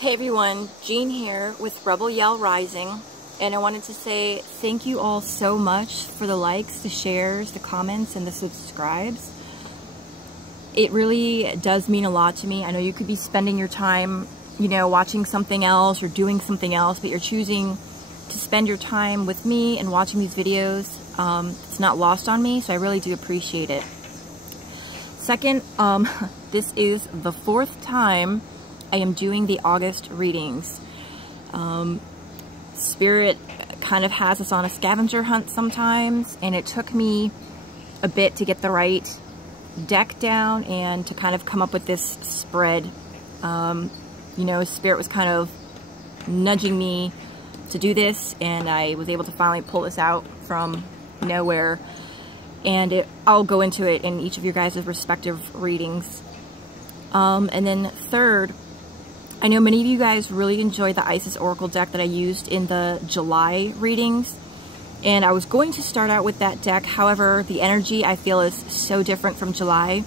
Hey everyone, Jean here with Rebel Yell Rising, and I wanted to say thank you all so much for the likes, the shares, the comments, and the subscribes. It really does mean a lot to me. I know you could be spending your time, watching something else or doing something else, but you're choosing to spend your time with me and watching these videos. It's not lost on me, so I really do appreciate it. Second, this is the 4th time I am doing the August readings. Spirit kind of has us on a scavenger hunt sometimes, and it took me a bit to get the right deck down and to kind of come up with this spread. Spirit was kind of nudging me to do this, and I was able to finally pull this out from nowhere. And I'll go into it in each of your guys' respective readings. And then third, I know many of you guys really enjoyed the Isis Oracle deck that I used in the July readings, and I was going to start out with that deck. However, the energy I feel is so different from July.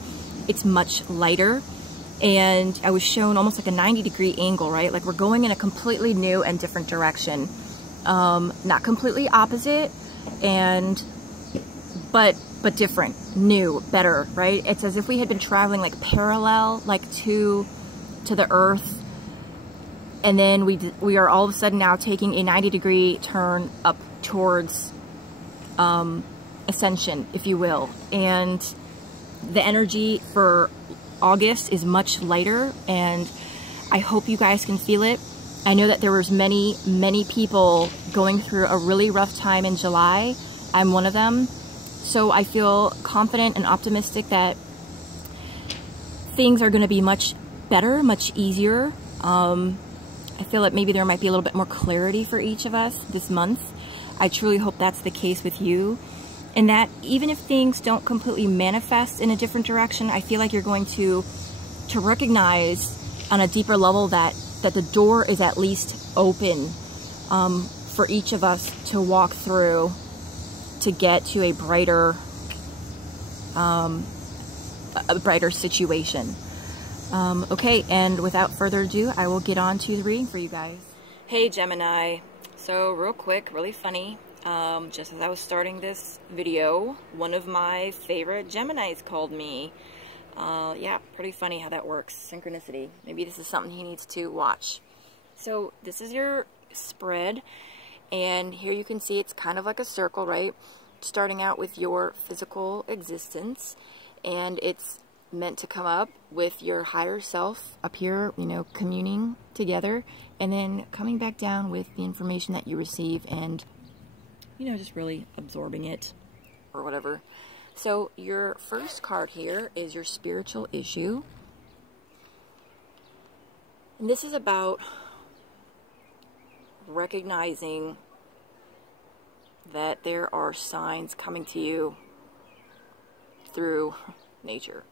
It's much lighter, and I was shown almost like a 90-degree angle, right? Like we're going in a completely new and different direction. Not completely opposite, but different, new, better, right? It's as if we had been traveling like parallel, like to the earth. And then we are all of a sudden now taking a 90-degree turn up towards ascension, if you will. And the energy for August is much lighter, and I hope you guys can feel it. I know that there was many people going through a really rough time in July. I'm one of them. So I feel confident and optimistic that things are going to be much better, much easier. I feel like maybe there might be a little bit more clarity for each of us this month. I truly hope that's the case with you. And that even if things don't completely manifest in a different direction, I feel like you're going to recognize on a deeper level that the door is at least open for each of us to walk through to get to a brighter situation. Okay, and without further ado, I will get on to the reading for you guys. Hey Gemini. So real quick, really funny, just as I was starting this video, one of my favorite Geminis called me. Yeah, pretty funny how that works. Synchronicity. Maybe this is something he needs to watch. So this is your spread, and here you can see it's kind of like a circle, right? Starting out with your physical existence, and it's meant to come up with your higher self up here, communing together, and then coming back down with the information that you receive and, just really absorbing it or whatever. So your first card here is your spiritual issue. And this is about recognizing that there are signs coming to you through nature.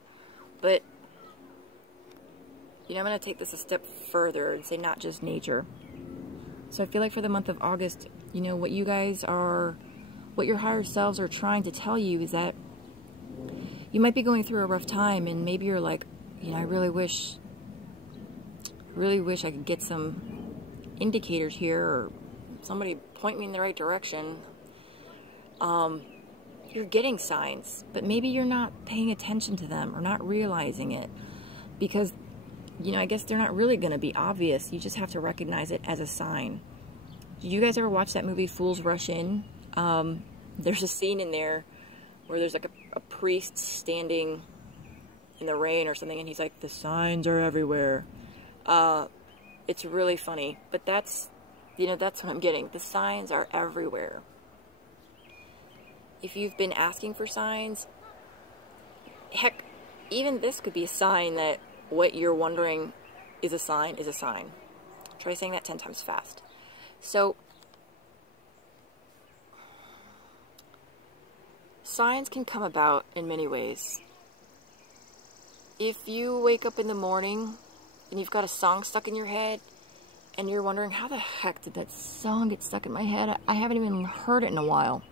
But, I'm going to take this a step further and say not just nature. So I feel like for the month of August, what you guys are, what your higher selves are trying to tell you is that you might be going through a rough time, and maybe you're like, I really wish I could get some indicators here, or somebody point me in the right direction. You're getting signs, but maybe you're not paying attention to them or not realizing it because, I guess they're not really going to be obvious. You just have to recognize it as a sign. Did you guys ever watch that movie Fools Rush In? There's a scene in there where there's like a priest standing in the rain or something, and he's like, the signs are everywhere. It's really funny, but that's what I'm getting. The signs are everywhere. If you've been asking for signs, heck, even this could be a sign that what you're wondering is a sign is a sign. Try saying that 10 times fast. So, signs can come about in many ways. If you wake up in the morning and you've got a song stuck in your head and you're wondering, how the heck did that song get stuck in my head? I haven't even heard it in a while.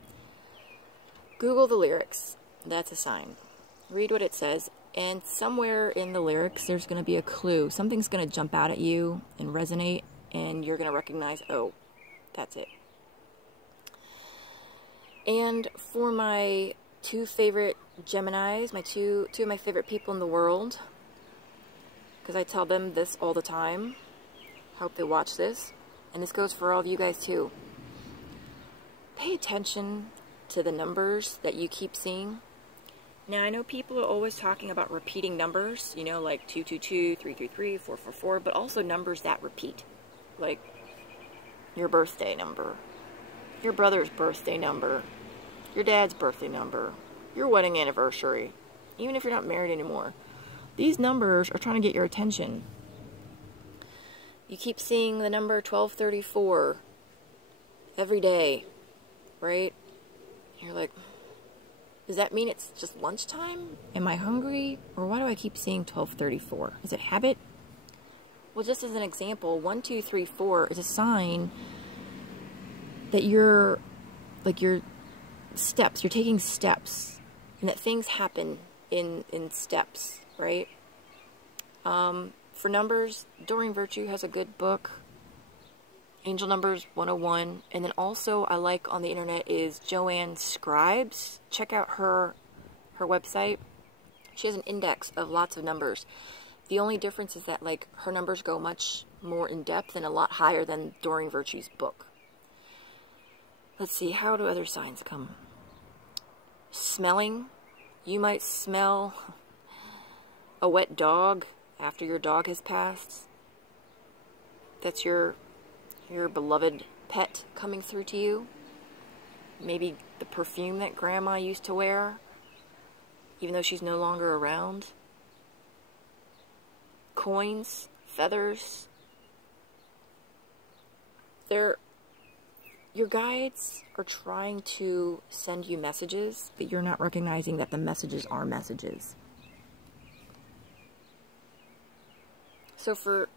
Google the lyrics. That's a sign. Read what it says. And somewhere in the lyrics, there's going to be a clue. Something's going to jump out at you and resonate, and you're going to recognize, oh, that's it. And for my two favorite Geminis, two of my favorite people in the world, because I tell them this all the time, I hope they watch this, and this goes for all of you guys too. Pay attention to the numbers that you keep seeing. Now, I know people are always talking about repeating numbers, you know, like 222, 333, 444, but also numbers that repeat, like your birthday number, your brother's birthday number, your dad's birthday number, your wedding anniversary, even if you're not married anymore. These numbers are trying to get your attention. You keep seeing the number 1234 every day, right? You're like, does that mean it's just lunchtime? Am I hungry? Or why do I keep seeing 1234? Is it habit? Well, just as an example, 1, 2, 3, 4 is a sign that you're steps. You're taking steps, and that things happen in steps, right? For numbers, Doreen Virtue has a good book, Angel Numbers 101, and then also I like on the internet is Joanne Scribes. Check out her website. She has an index of lots of numbers. The only difference is that like her numbers go much more in depth and a lot higher than Doreen Virtue's book. Let's see, how do other signs come? Smelling. You might smell a wet dog after your dog has passed. That's your beloved pet coming through to you. Maybe the perfume that grandma used to wear, even though she's no longer around. Coins, feathers. Your guides are trying to send you messages, but you're not recognizing that the messages are messages. So for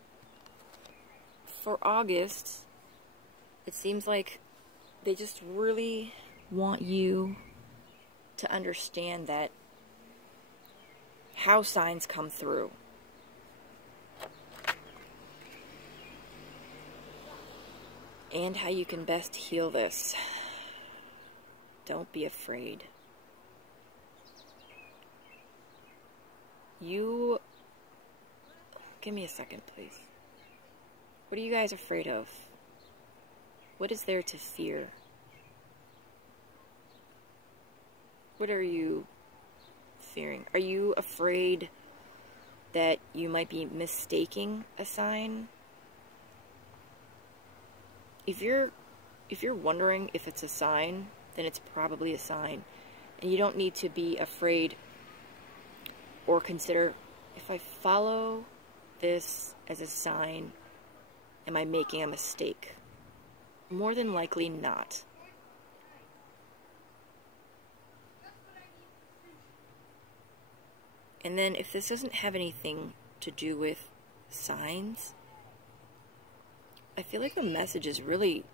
August, it seems like they just really want you to understand that how signs come through. And how you can best heal this. Don't be afraid. Give me a second, please. What are you guys afraid of? What is there to fear? What are you fearing? Are you afraid that you might be mistaking a sign? If you're wondering if it's a sign, then it's probably a sign. And you don't need to be afraid or consider, if I follow this as a sign, am I making a mistake? More than likely not. And then if this doesn't have anything to do with signs, I feel like the message is really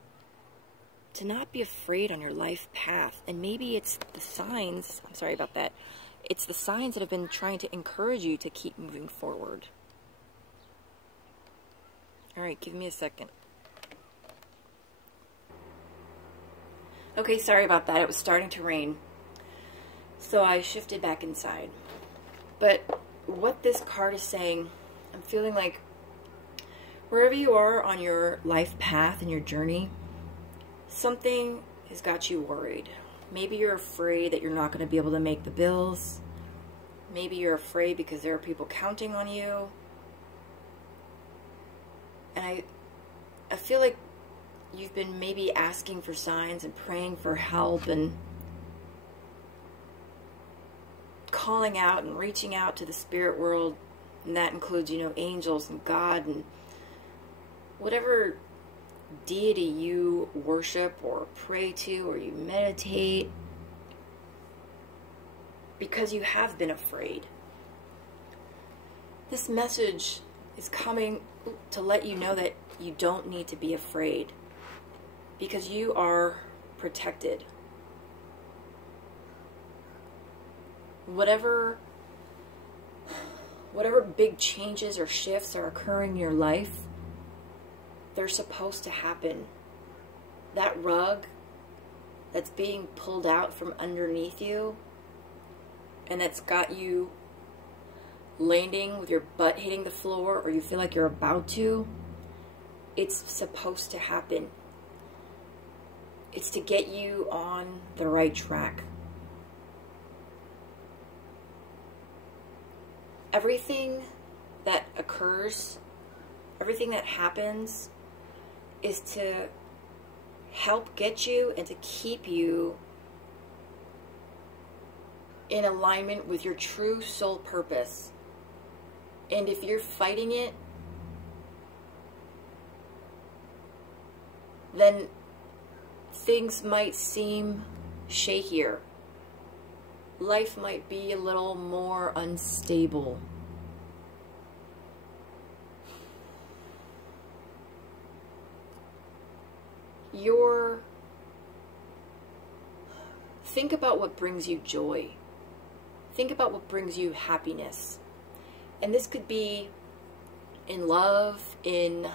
to not be afraid on your life path. And maybe it's the signs, I'm sorry about that, it's the signs that have been trying to encourage you to keep moving forward. Alright, give me a second. Okay, sorry about that. It was starting to rain. So I shifted back inside. But what this card is saying, I'm feeling like wherever you are on your life path and your journey, something has got you worried. Maybe you're afraid that you're not going to be able to make the bills. Maybe you're afraid because there are people counting on you. And I feel like you've been maybe asking for signs and praying for help and calling out and reaching out to the spirit world. And that includes, you know, angels and God and whatever deity you worship or pray to or you meditate, because you have been afraid. This message is coming to let you know that you don't need to be afraid, because you are protected. Whatever whatever big changes or shifts are occurring in your life, they're supposed to happen. That rug that's being pulled out from underneath you and that's got you landing with your butt hitting the floor, or you feel like you're about to, it's supposed to happen. It's to get you on the right track. Everything that occurs, everything that happens is to help get you and to keep you in alignment with your true soul purpose. And if you're fighting it, then things might seem shakier. Life might be a little more unstable. Think about what brings you joy. Think about what brings you happiness. And this could be in love, in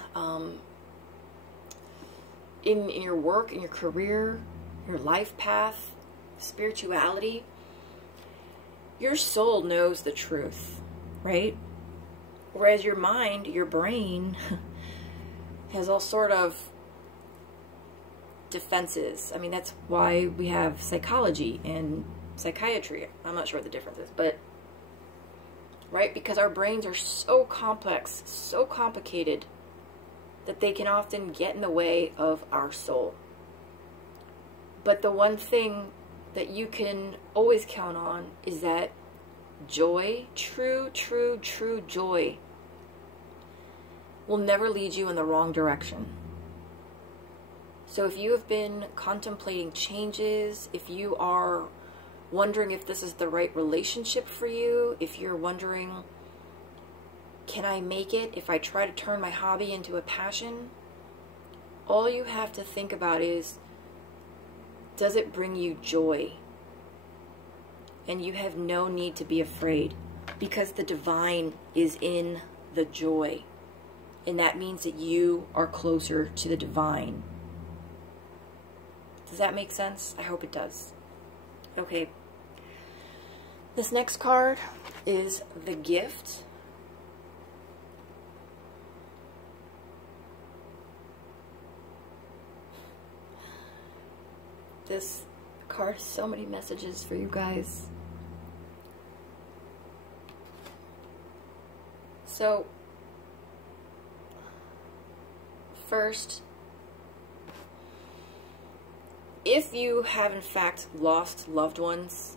your work, in your career, your life path, spirituality. Your soul knows the truth, right? Whereas your mind, your brain, has all sort of defenses. I mean, that's why we have psychology and psychiatry. I'm not sure what the difference is, but right? Because our brains are so complex, so complicated, that they can often get in the way of our soul. But the one thing that you can always count on is that joy, true joy, will never lead you in the wrong direction. So if you have been contemplating changes, if you are wondering if this is the right relationship for you, if you're wondering, can I make it if I try to turn my hobby into a passion? All you have to think about is, does it bring you joy? And you have no need to be afraid, because the divine is in the joy. And that means that you are closer to the divine. Does that make sense? I hope it does. Okay. This next card is the Gift. This card has so many messages for you guys. So, first, if you have in fact lost loved ones,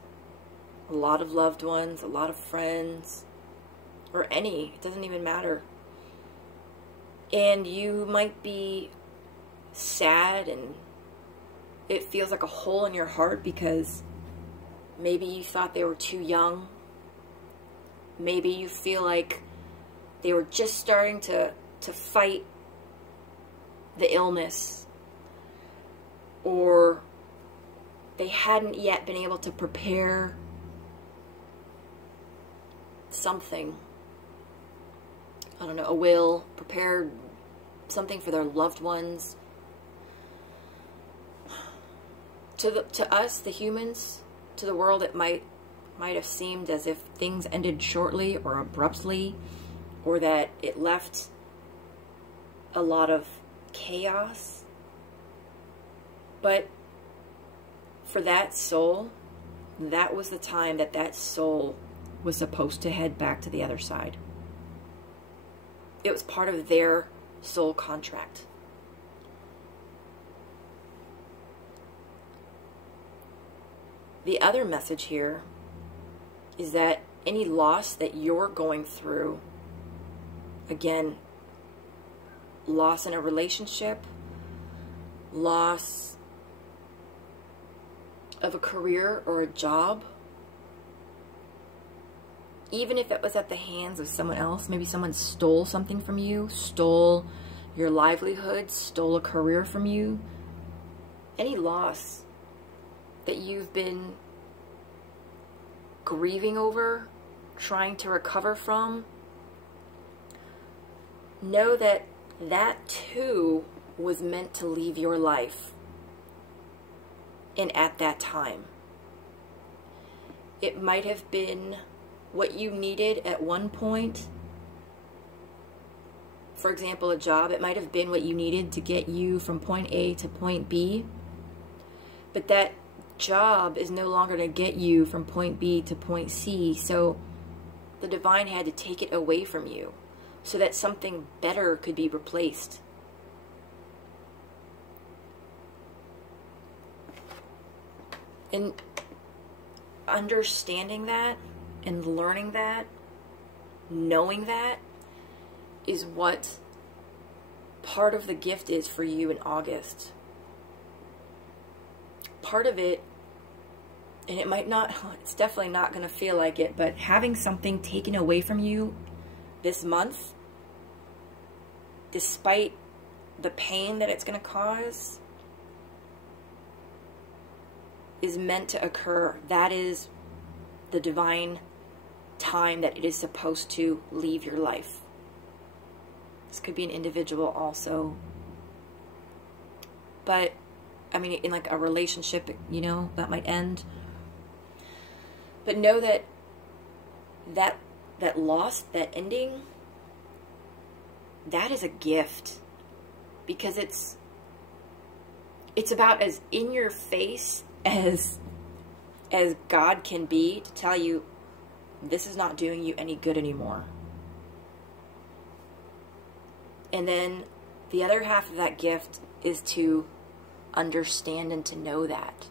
a lot of loved ones, a lot of friends, or any, it doesn't even matter, and you might be sad and it feels like a hole in your heart because maybe you thought they were too young, maybe you feel like they were just starting to fight the illness, or they hadn't yet been able to prepare something, I don't know, a will, prepare something for their loved ones. To us, the humans, to the world, it might have seemed as if things ended shortly or abruptly, or that it left a lot of chaos. But for that soul, that was the time that that soul was supposed to head back to the other side. It was part of their soul contract. The other message here is that any loss that you're going through, again, loss in a relationship, loss of a career or a job, even if it was at the hands of someone else, maybe someone stole something from you, stole your livelihood, stole a career from you, any loss that you've been grieving over, trying to recover from, know that that too was meant to leave your life. And at that time, it might have been what you needed at one point. For example, a job, it might have been what you needed to get you from point A to point B. But that job is no longer going to get you from point B to point C. So the divine had to take it away from you so that something better could be replaced. And understanding that and learning that, knowing that, is what part of the gift is for you in August. Part of it, and it might not, it's definitely not going to feel like it, but having something taken away from you this month, despite the pain that it's going to cause, is meant to occur. That is the divine time that it is supposed to leave your life. This could be an individual also. But, I mean, in like a relationship, you know, that might end. But know that that loss, that ending, that is a gift. Because it's about as in your face as God can be to tell you, this is not doing you any good anymore. And then the other half of that gift is to understand and to know that.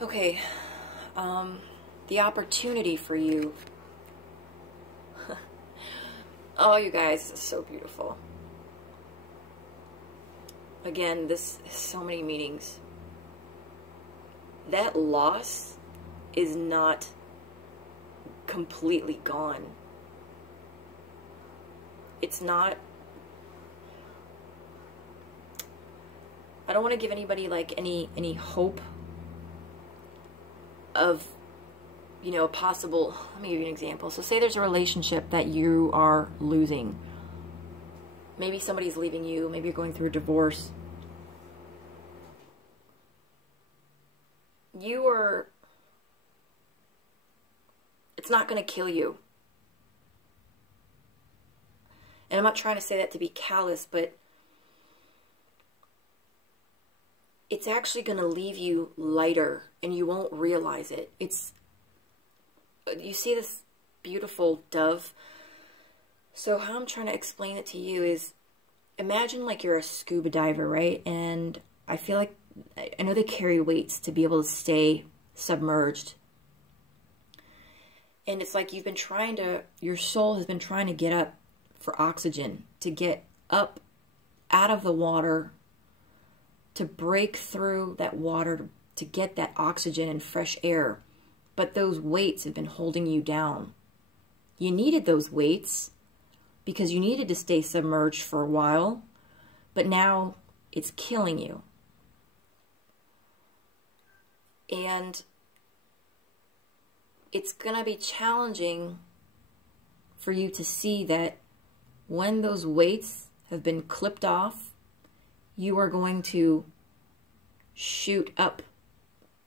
Okay, the opportunity for you. Oh, you guys, this is so beautiful. Again, this is so many meanings. That loss is not completely gone. It's not, I don't want to give anybody like any hope of, you know, a possible, let me give you an example. So say there's a relationship that you are losing. Maybe somebody's leaving you, maybe you're going through a divorce. It's not going to kill you. And I'm not trying to say that to be callous, but it's actually going to leave you lighter and you won't realize it. You see this beautiful dove? So how I'm trying to explain it to you is, imagine like you're a scuba diver, right? And I feel like, I know they carry weights to be able to stay submerged. And it's like your soul has been trying to get up for oxygen, to get up out of the water, to break through that water, to get that oxygen and fresh air. But those weights have been holding you down. You needed those weights because you needed to stay submerged for a while, but now it's killing you. And it's going to be challenging for you to see that when those weights have been clipped off, you are going to shoot up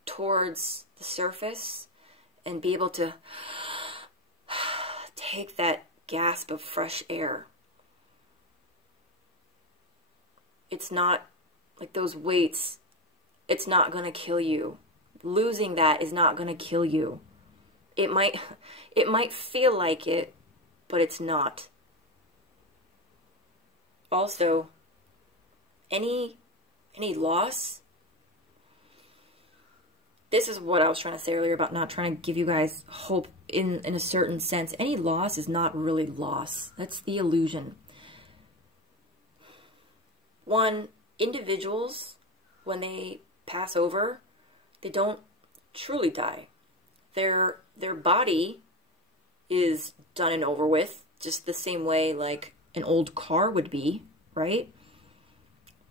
towards the surface and be able to take that gasp of fresh air. It's not like those weights, it's not going to kill you. Losing that is not going to kill you. It might feel like it, but it's not. Also, any loss, this is what I was trying to say earlier about not trying to give you guys hope in a certain sense. Any loss is not really loss. That's the illusion. One, individuals, when they pass over, they don't truly die. Their body is done and over with, just the same way like an old car would be, right?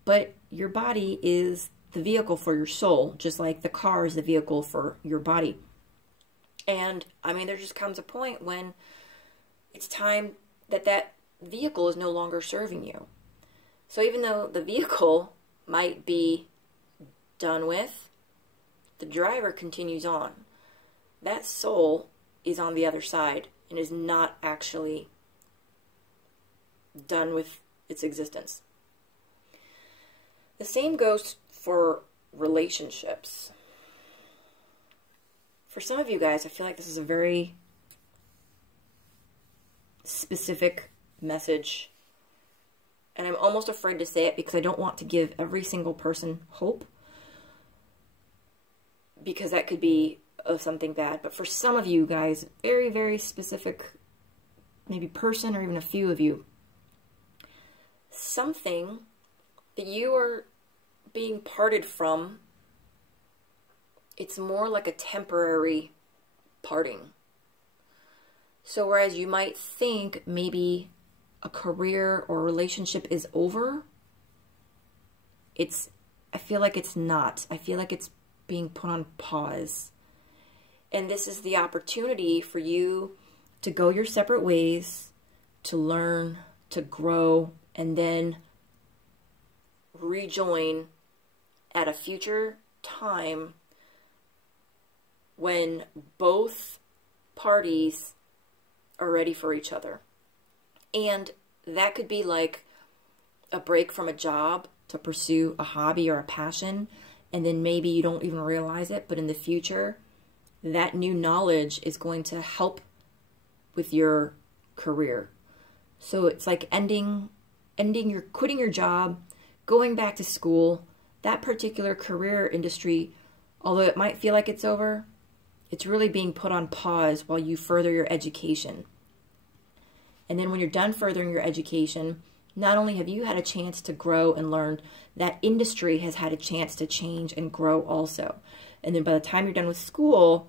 But your body is the vehicle for your soul, just like the car is the vehicle for your body. And, I mean, there just comes a point when it's time that that vehicle is no longer serving you. So even though the vehicle might be done with, the driver continues on. That soul is on the other side and is not actually done with its existence. The same goes for relationships. For some of you guys, I feel like this is a very specific message. And I'm almost afraid to say it because I don't want to give every single person hope, because that could be of something bad. But for some of you guys, very, very specific, maybe person or even a few of you, something that you are being parted from, it's more like a temporary parting. So whereas you might think maybe a career or relationship is over, I feel like it's not. I feel like it's being put on pause. And this is the opportunity for you to go your separate ways, to learn, to grow, and then rejoin at a future time when both parties are ready for each other. And that could be like a break from a job to pursue a hobby or a passion, and then maybe you don't even realize it, but in the future, that new knowledge is going to help with your career. So it's like quitting your job, going back to school. That particular career industry, although it might feel like it's over, it's really being put on pause while you further your education. And then when you're done furthering your education, not only have you had a chance to grow and learn, that industry has had a chance to change and grow also. And then by the time you're done with school,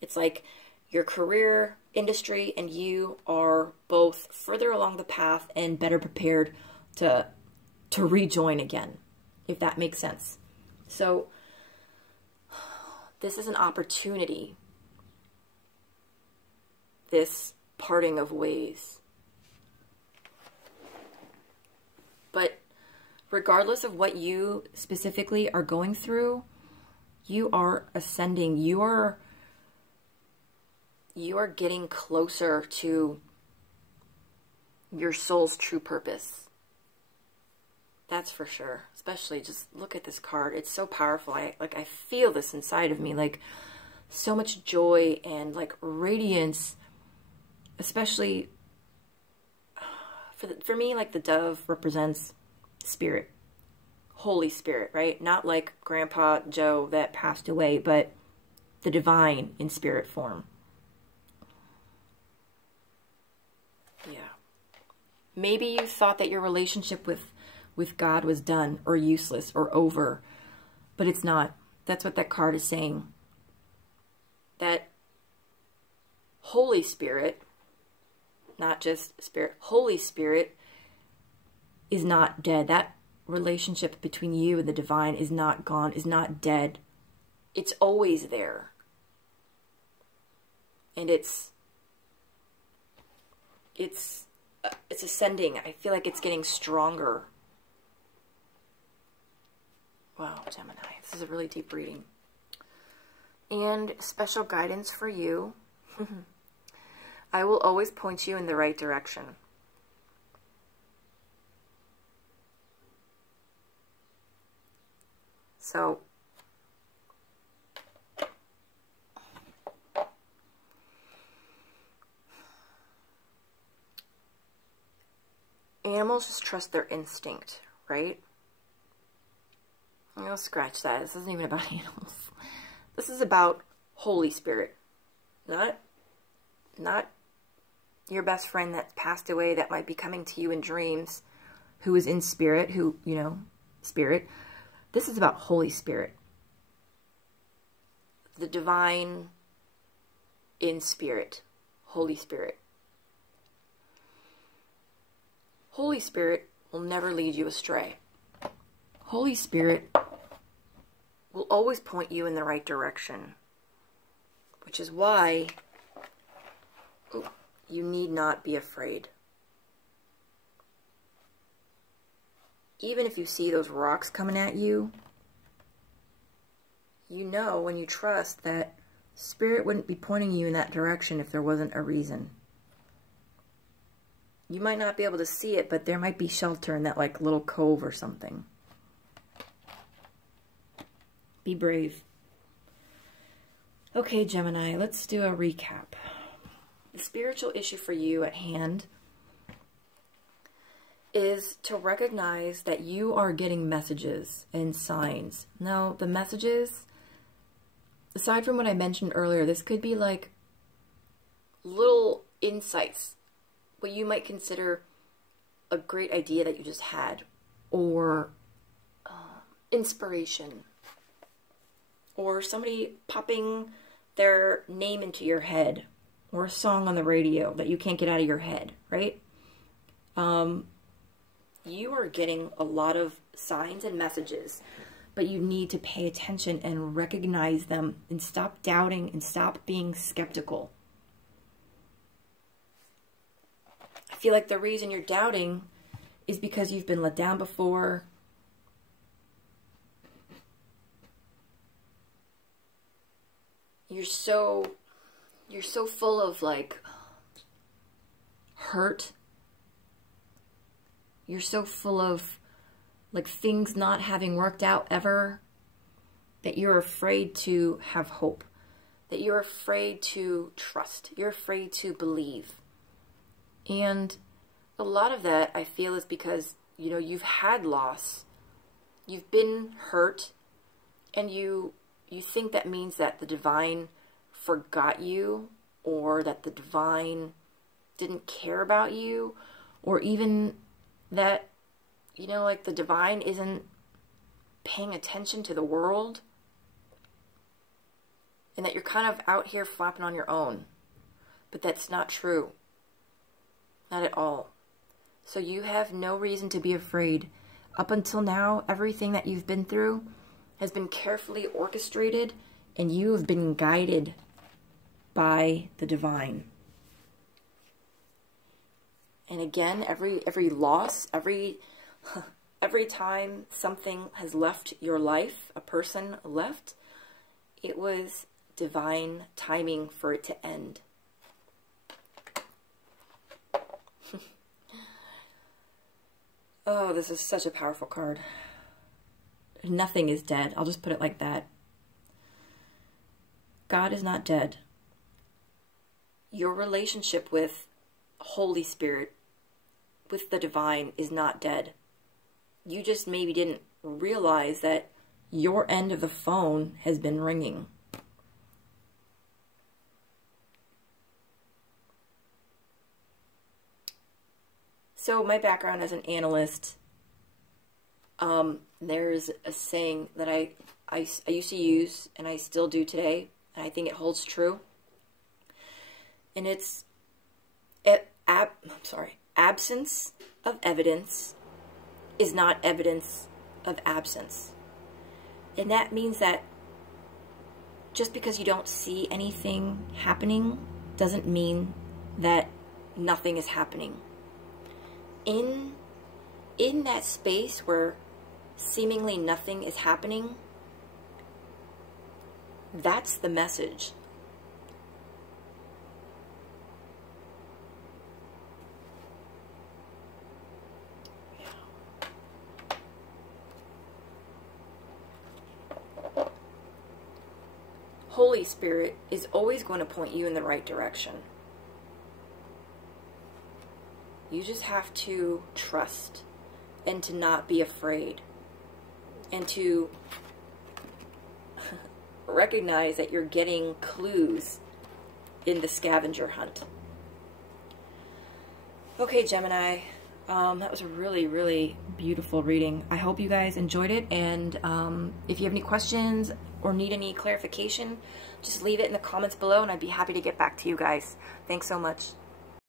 it's like your career, industry, and you are both further along the path and better prepared to rejoin again, if that makes sense. So this is an opportunity, this parting of ways. But regardless of what you specifically are going through, you are ascending. You are getting closer to your soul's true purpose. That's for sure. Especially just look at this card. It's so powerful. I feel this inside of me, like so much joy and like radiance, especially for me, like the dove represents spirit, Holy Spirit, right? Not like Grandpa Joe that passed away, but the divine in spirit form. Yeah. Maybe you thought that your relationship with God was done or useless or over, but it's not. That's what that card is saying. That Holy Spirit, not just Spirit, Holy Spirit is not dead. That relationship between you and the divine is not gone, is not dead. It's always there. And it's ascending. I feel like it's getting stronger. Wow, Gemini, this is a really deep reading. And special guidance for you. I will always point you in the right direction. So, animals just trust their instinct, right? I'll scratch that. This isn't even about animals. This is about Holy Spirit. Not your best friend that passed away that might be coming to you in dreams, who is in spirit, who, you know, spirit. This is about Holy Spirit. The divine in spirit. Holy Spirit. Holy Spirit will never lead you astray. Holy Spirit will always point you in the right direction. which is why you need not be afraid. Even if you see those rocks coming at you, you know when you trust that Spirit wouldn't be pointing you in that direction if there wasn't a reason. You might not be able to see it, but there might be shelter in that like little cove or something. Be brave. Okay, Gemini, let's do a recap. The spiritual issue for you at hand is to recognize that you are getting messages and signs. Now, the messages, aside from what I mentioned earlier, this could be like little insights, what you might consider a great idea that you just had, or inspiration, or somebody popping their name into your head, or a song on the radio that you can't get out of your head, right? You are getting a lot of signs and messages, but you need to pay attention and recognize them and stop doubting and stop being skeptical. I feel like the reason you're doubting is because you've been let down before. You're so full of like hurt. You're so full of like things not having worked out ever, that you're afraid to have hope, that you're afraid to trust, you're afraid to believe. And a lot of that, I feel, is because, you know, you've had loss, you've been hurt, and you think that means that the divine forgot you, or that the divine didn't care about you, or even that, you know, like the divine isn't paying attention to the world, and that you're kind of out here flapping on your own. But that's not true. Not at all. So you have no reason to be afraid. Up until now, everything that you've been through has been carefully orchestrated, and you have been guided by the divine. And again, every loss, every time something has left your life, a person left, it was divine timing for it to end. Oh, this is such a powerful card. Nothing is dead. I'll just put it like that. God is not dead. Your relationship with Holy Spirit, with the divine, is not dead. You just maybe didn't realize that your end of the phone has been ringing. So my background as an analyst, there's a saying that I used to use, and I still do today, and I think it holds true. And it's, absence of evidence is not evidence of absence. And that means that just because you don't see anything happening doesn't mean that nothing is happening. In that space where seemingly nothing is happening, that's the message. Holy Spirit is always going to point you in the right direction. You just have to trust and to not be afraid and to recognize that you're getting clues in the scavenger hunt. Okay, Gemini, that was a really, really beautiful reading. I hope you guys enjoyed it, and if you have any questions or need any clarification, just leave it in the comments below and I'd be happy to get back to you guys. Thanks so much.